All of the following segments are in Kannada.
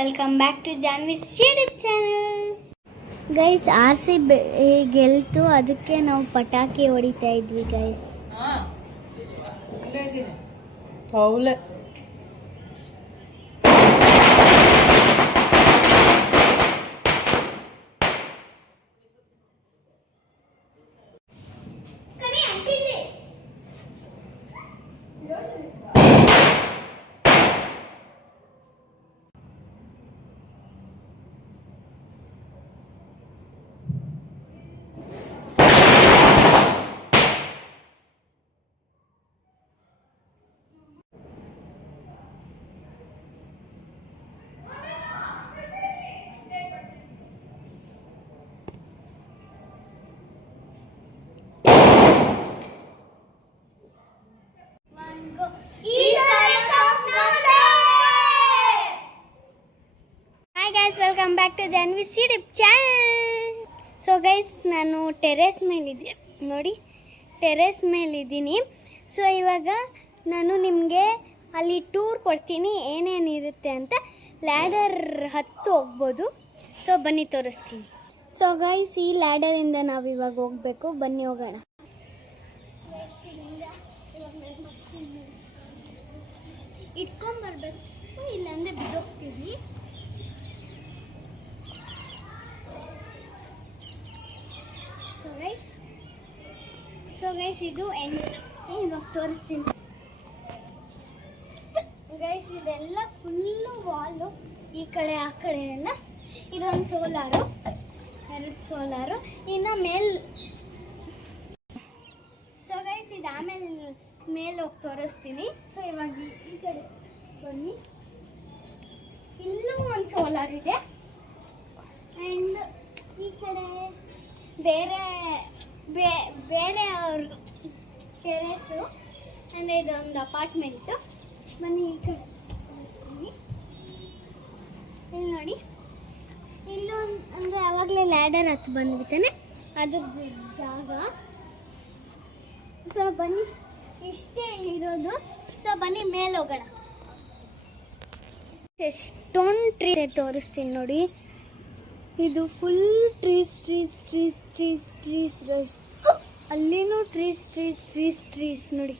Welcome back to Janvi's YouTube channel. Guys RCB ಗೆಲ್ತು, ಅದಕ್ಕೆ ನಾವು ಪಟಾಕಿ ಹೊಡಿತಾ ಇದ್ವಿ ಗೈಸ್. ಹೌಲೆ welcome back to Janvi's YouTube channel. So guys, ನಾನು ಟೆರೇಸ್ ಮೇಲಿದ್ದೀನಿ ನೋಡಿ, ಟೆರೇಸ್ ಮೇಲಿದ್ದೀನಿ. ಸೊ ಇವಾಗ ನಾನು ನಿಮಗೆ ಅಲ್ಲಿ ಟೂರ್ ಕೊಡ್ತೀನಿ, ಏನೇನಿರುತ್ತೆ ಅಂತ. ಲ್ಯಾಡರ್ ಹತ್ತು ಹೋಗ್ಬೋದು. ಸೊ ಬನ್ನಿ ತೋರಿಸ್ತೀನಿ. ಸೊ ಗೈಸ್, ಈ ಲ್ಯಾಡರಿಂದ ನಾವು ಇವಾಗ ಹೋಗಬೇಕು, ಬನ್ನಿ ಹೋಗೋಣ. ಇಟ್ಕೊಂಬರ್ಬೇಕು, ಇಲ್ಲಾಂದರೆ ಬಿದ್ದೋಗ್ತೀವಿ. ಸೊ ಗೈಸ್ ಇದು ಇವಾಗ ತೋರಿಸ್ತೀನಿ ಗೈಸ್. ಇದೆಲ್ಲ ಫುಲ್ಲು ವಾಲು, ಈ ಕಡೆ ಆ ಕಡೆ ಎಲ್ಲ. ಇದೊಂದು ಸೋಲಾರು, 2 ಸೋಲಾರು. ಇನ್ನು ಸೊ ಗೈಸ್, ಇದು ಆಮೇಲೆ ಮೇಲೆ ಹೋಗಿ ತೋರಿಸ್ತೀನಿ. ಸೊ ಇವಾಗ ಈ ಕಡೆ ಬನ್ನಿ, ಇಲ್ಲೂ ಒಂದು ಸೋಲಾರ್ ಇದೆ. ಆ್ಯಂಡ್ ಈ ಕಡೆ ಬೇರೆ ಅವ್ರ ಟೆರೇಸು, ಅಂದರೆ ಇದೊಂದು ಅಪಾರ್ಟ್ಮೆಂಟು. ಬನ್ನಿ ಈ ಕಡೆ ತೋರಿಸ್ತೀನಿ. ಇಲ್ಲಿ ನೋಡಿ, ಇಲ್ಲೊಂದು ಅಂದರೆ ಆವಾಗಲೇ ಲ್ಯಾಡರ್ ಹತ್ತು ಬಂದ್ಬಿಡ್ತಾನೆ, ಅದ್ರದ್ದು ಜಾಗ. ಸೊ ಬನ್ನಿ, ಇಷ್ಟೇ ಇರೋದು. ಸೊ ಬನ್ನಿ ಮೇಲೆ ಹೋಗೋಣ. ಎಷ್ಟೊಂದು ಟ್ರೀ ತೋರಿಸ್ತೀನಿ ನೋಡಿ. ಇದು ಫುಲ್ ಟ್ರೀಸ್ ಗೈಸ್. ಅಲ್ಲಿನೂ ಟ್ರೀಸ್ ನೋಡಿ,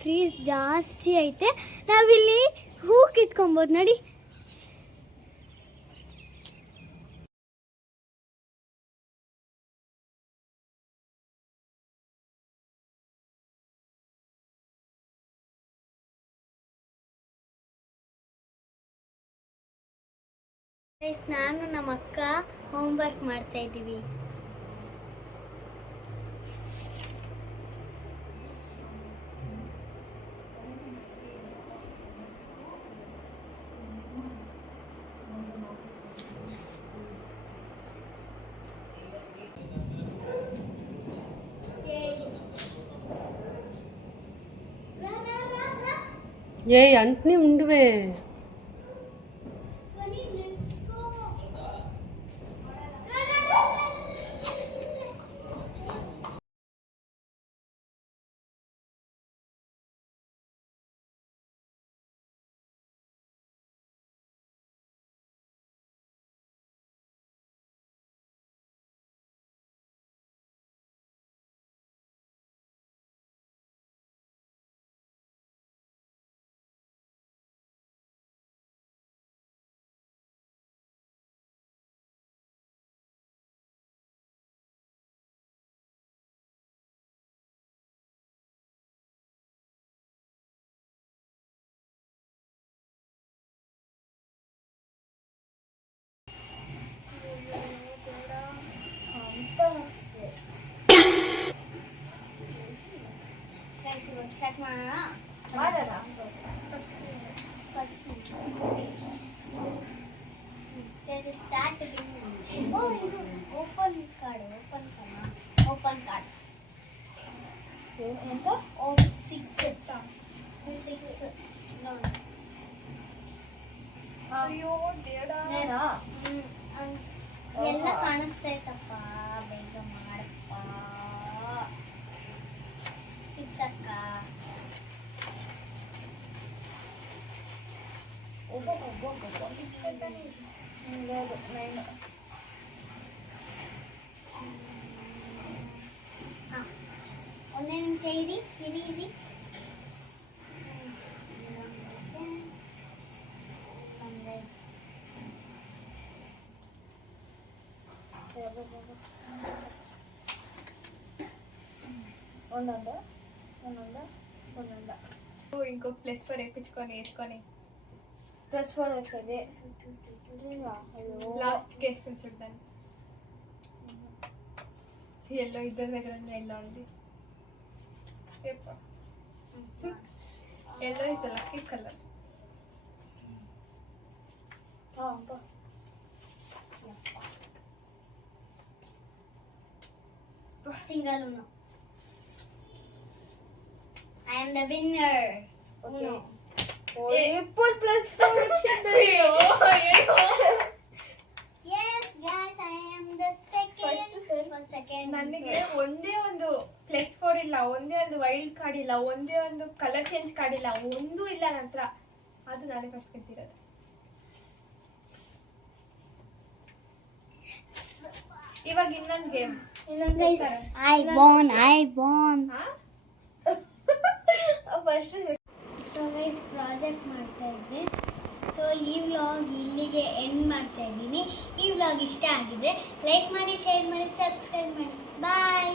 ಟ್ರೀಸ್ ಜಾಸ್ತಿ ಐತೆ. ನಾವಿಲ್ಲಿ ಹೂ ಕಿತ್ಕೊಬೋದು ನೋಡಿ. ನಾನು ನಮ್ಮ ಅಕ್ಕ ಹೋಮ್ವರ್ಕ್ ಮಾಡ್ತಾ ಇದ್ದೀವಿ. అంటనే ఉండవే. ಸ್ಟಾರ್ಟ್ ಮಾಡೋಣ. ಸ್ಟಾರ್ಟ್. ಓಪನ್ ಕಾರ್ಡ್ 6 ನೋಡಿ. ಅಯ್ಯೋ ದೇಡ, ಎಲ್ಲ ಕಾಣಿಸ್ತೈತಪ್ಪ, ಬೇಗ ಮಾಡಪ್ಪ. ಅಕ್ಕ ಒಂದೇ ನಿಮಿಷ ಇರಿ. ఇంకో +4 వేయించుకొని వేసుకొని +4 వస్తుంది. లాస్ట్కి వేస్తుంది చూడ్డానికి. ఎల్లో ఇద్దరి దగ్గర ఉన్న ఎల్లో ఉంది. Yellow is the lucky colour. Single ఉన్నా. I am the winner. Uno. ఎప్పుడు +4 వచ్చింది? Yes, guys, I am the second. Second. ನನಗೆ ಒಂದೇ ಒಂದು +4 ಇಲ್ಲ, ಒಂದೇ ಒಂದು ವೈಲ್ಡ್ ಕಾರ್ಡ್ ಇಲ್ಲ, ಒಂದೇ ಒಂದು ಕಲರ್ ಚೇಂಜ್ ಕಾರ್ಡ್ ಇಲ್ಲ, ಒಂದೂ ಇಲ್ಲ ನನ್ನ ಹತ್ರ. ಅದು ನಾನೇ ಫಸ್ಟ್ ಗೆದ್ದಿರೋದು. ಇವಾಗ ಇನ್ನೊಂದು game. Guys, I won. First so guys project ಮಾಡ್ತಾ ಇದ್ದೆ. ಸೊ ಈ ವ್ಲಾಗ್ ಇಲ್ಲಿಗೆ ಎಂಡ್ ಮಾಡ್ತಾ ಇದ್ದೀನಿ. ಈ ವ್ಲಾಗ್ ಇಷ್ಟ ಆಗಿದ್ರೆ ಲೈಕ್ ಮಾಡಿ, ಶೇರ್ ಮಾಡಿ, ಸಬ್ಸ್ಕ್ರೈಬ್ ಮಾಡಿ. ಬಾಯ್.